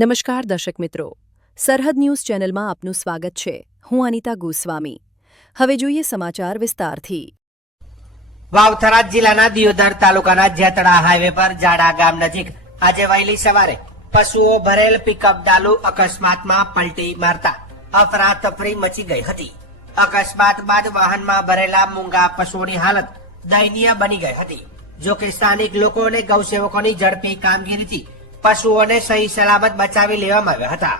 નમસ્કાર દર્શક મિત્રો. સરહદ ન્યૂઝ ચેનલમાં આપનું સ્વાગત છે. હું અનિતા ગોસ્વામી. હવે જોઈએ સમાચાર વિસ્તારથી. વાવથરા જિલ્લાના દિયોદર તાલુકાના જેતડા હાઈવે પર જાડા ગામ નજીક આજે વહેલી સવારે પશુઓ ભરેલ પિકઅપ ડાલુ અકસ્માતમાં પલટી મારતા અફરાતફરી મચી ગઈ હતી. અકસ્માત બાદ વાહનમાં ભરેલા મૂંગા પશુઓની હાલત દયનીય બની ગઈ હતી. જો કે સ્થાનિક લોકો અને ગૌસેવકોની ઝડપી કામગીરીથી પશુઓને સહી સલામત બચાવી લેવામાં આવ્યા હતા.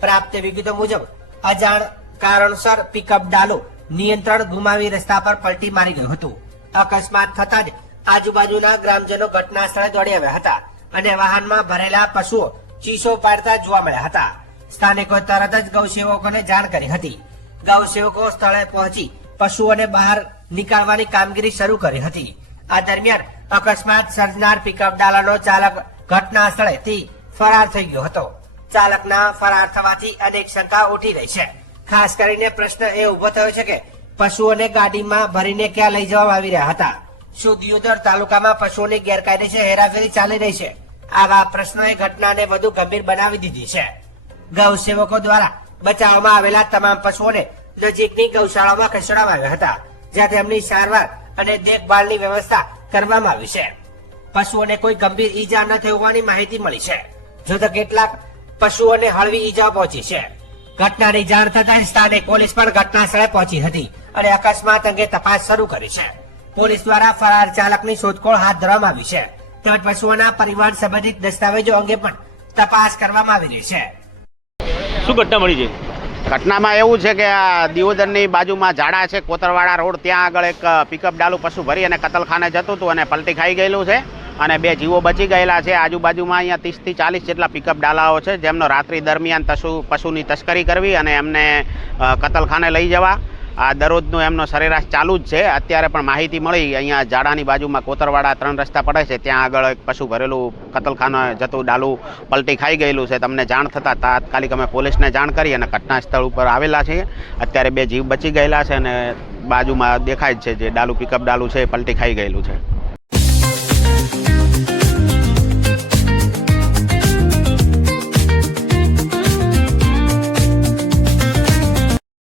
પ્રાપ્ત વિગતો મુજબ, અજાણ કારણસર પિકઅપ ડાલો નિયંત્રણ ગુમાવી રસ્તા પર પલટી મારી ગયું હતું. અકસ્માત થતા જ આજુબાજુના ગ્રામજનો ઘટના સ્થળે દોડી આવ્યા હતા અને વાહનમાં ભરેલા પશુઓ ચીસો પાડતા જોવા મળ્યા હતા. સ્થાનિકો તરત જ ગૌસેવકોને જાણ કરી હતી. ગૌસેવકો સ્થળે પહોંચી પશુઓને બહાર નીકાળવાની કામગીરી શરૂ કરી હતી. આ દરમિયાન અકસ્માત સર્જનાર પિકઅપ ડાલાનો ચાલક ઘટના સ્થળેથી ફરાર થઈ ગયો હતો. ચાલકના ફરાર થવાથી અનેક શંકા ઉઠી રહી છે. ખાસ કરીને પ્રશ્ન એ ઊભો થયો છે કે પશુઓને ગાડીમાં ભરીને ક્યાં લઈ જવામાં આવી રહ્યા હતા? શું દિયોદર તાલુકામાં પશુઓની ગેરકાયદેસર હેરાફેરી ચાલી રહી છે? આવા પ્રશ્નોએ ઘટનાને વધુ ગંભીર બનાવી દીધી છે. ગૌ સેવકો દ્વારા બચાવવામાં આવેલા તમામ પશુઓને નજીકની ગૌશાળામાં ખસેડવામાં આવ્યા હતા, જ્યાં તેમની સારવાર અને દેખભાળની વ્યવસ્થા કરવામાં આવી છે. પશુઓને કોઈ ગંભીર ઈજા ન થઈ હોવાની માહિતી મળી છે. જો તો કેટલાક પશુઓને હળવી ઈજા પહોંચી છે. ઘટનાની જાણ થતાં સ્થાને સ્થાનિક પોલીસ પણ ઘટના સ્થળે પહોંચી હતી અને અકસ્માત અંગે તપાસ શરૂ કરી છે. પોલીસ દ્વારા ફરાર ચાલકની શોધખોળ હાથ ધરવામાં આવી છે. તેમજ પશુઓના પરિવાર સંબંધિત દસ્તાવેજો અંગે પણ તપાસ કરવામાં આવી રહી છે. શું ઘટના મળી છે? ઘટનામાં એવું છે કે આ દિયોદરની બાજુમાં ઝાડા છે. કોતરવાડા રોડ ત્યાં આગળ એક પિકઅપ ડાલુ પશુ ભરી અને કતલખાને જતું હતું અને પલટી ખાઈ ગયેલું છે. અને બે જીવો બચી ગયેલા છે. આજુબાજુમાં અહીંયા ત્રીસથી ચાલીસ જેટલા પિકઅપ ડાલાઓ છે. જેમનો રાત્રિ દરમિયાન પશુ પશુની તસ્કરી કરવી અને એમને કતલખાને લઈ જવા. આ દરરોજનું એમનો સરેરાશ ચાલુ જ છે. અત્યારે પણ માહિતી મળી અહીંયા ઝાડાની બાજુમાં કોતરવાડા ત્રણ રસ્તા પડે છે. ત્યાં આગળ એક પશુ ભરેલું કતલખાને જતું ડાલું પલટી ખાઈ ગયેલું છે. તમને જાણ થતાં તાત્કાલિક અમે પોલીસને જાણ કરી અને ઘટના સ્થળ ઉપર આવેલા છીએ. અત્યારે બે જીવ બચી ગયેલા છે અને બાજુમાં દેખાય જ છે જે ડાલુ પિકઅપ ડાલુ છે એ પલટી ખાઈ ગયેલું છે.